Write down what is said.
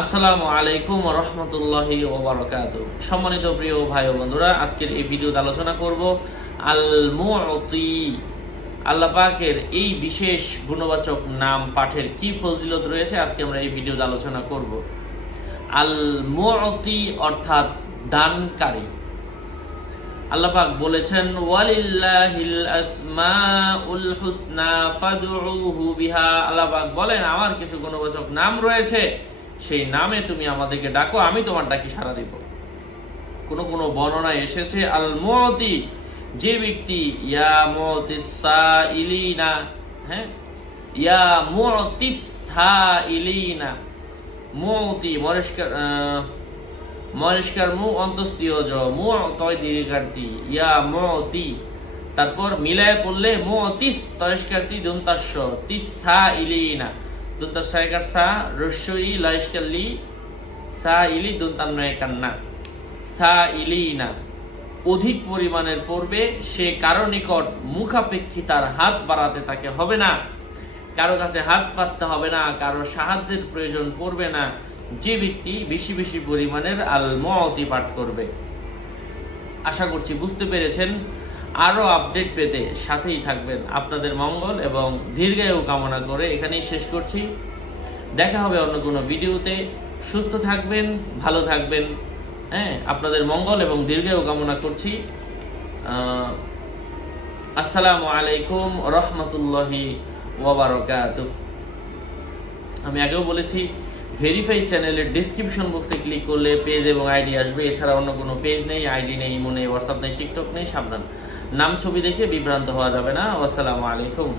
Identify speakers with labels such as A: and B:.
A: আসসালামু আলাইকুম রহমতুল্লাহি সম্মানিত প্রিয় ভাই ও বন্ধুরা, আজকের এই ভিডিওতে আলোচনা করব আল আল্লাহ পাকের এই বিশেষ গুণবাচক নাম পাঠের কি ফজিলত রয়েছে আজকে আমরা এই ভিডিওতে আলোচনা করব। আল অর্থাৎ দানকারী। আল্লাহ পাক বলেছেন, ওয়ালিল্লাহিল আসমাউল হুসনা ফাদউহু বিহা। আল্লাহ পাক বলেন, আমার কিছু গুণবাচক নাম রয়েছে সেই নামে তুমি আমাদেরকে ডাকো, আমি তোমার ডাকি সাড়া দিব। কোন কোন বর্ণনায় এসেছে আল মুতি যে ব্যক্তি, ইয়া মুতিসাইলিনা হ্যাঁ? ইয়া মুতিসাইলিনা মুতি মরিষ্কার মরিষ্কার মু অন্তস্তীয় জ মু তয় দীর্ঘার্থী ইয়া মতি তারপর মিলায় পড়লে মু তিস তয়স্কার্তি দন্তাস্য তিস সা ইলিনা দন্তাস্যাকার সা, রস্যই লয়স্কাল্লি সা ইলি দন্তান্নয় কান্না সা ইলিনা অধিক পরিমাণের পড়বে, সে কারও নিকট মুখাপেক্ষী তার হাত বাড়াতে তাকে হবে না। কারও কাছে হাত পাততে হবে না, কারও সাহায্যের প্রয়োজন পড়বে না। যে ব্যক্তি বেশি বেশি পরিমাণের আল মতি পাঠ করবে। আশা করছি বুঝতে পেরেছেন। আরও আপডেট পেতে সাথেই থাকবেন। আপনাদের মঙ্গল এবং দীর্ঘায়ু কামনা করে এখানেই শেষ করছি। দেখা হবে অন্য কোনো ভিডিওতে। সুস্থ থাকবেন, ভালো থাকবেন। হ্যাঁ আপনাদের মঙ্গল এবং দীর্ঘায়ু কামনা করছি। আসসালামু আলাইকুম রহমতুল্লাহি ওয়াবারকাতুহ। আমি আগেও বলেছি ভেরিফাই চ্যানেলের ডিসক্রিপশন বক্সে ক্লিক করলে পেজ এবং আইডি আসবে। এছাড়া অন্য কোনো পেজ নেই আইডি নেই মনে হোয়াটসঅ্যাপ নেই টিকটক নেই, সাবধান। নাম ছবি দেখে বিভ্রান্ত হওয়া যাবে না। আসসালামু আলাইকুম।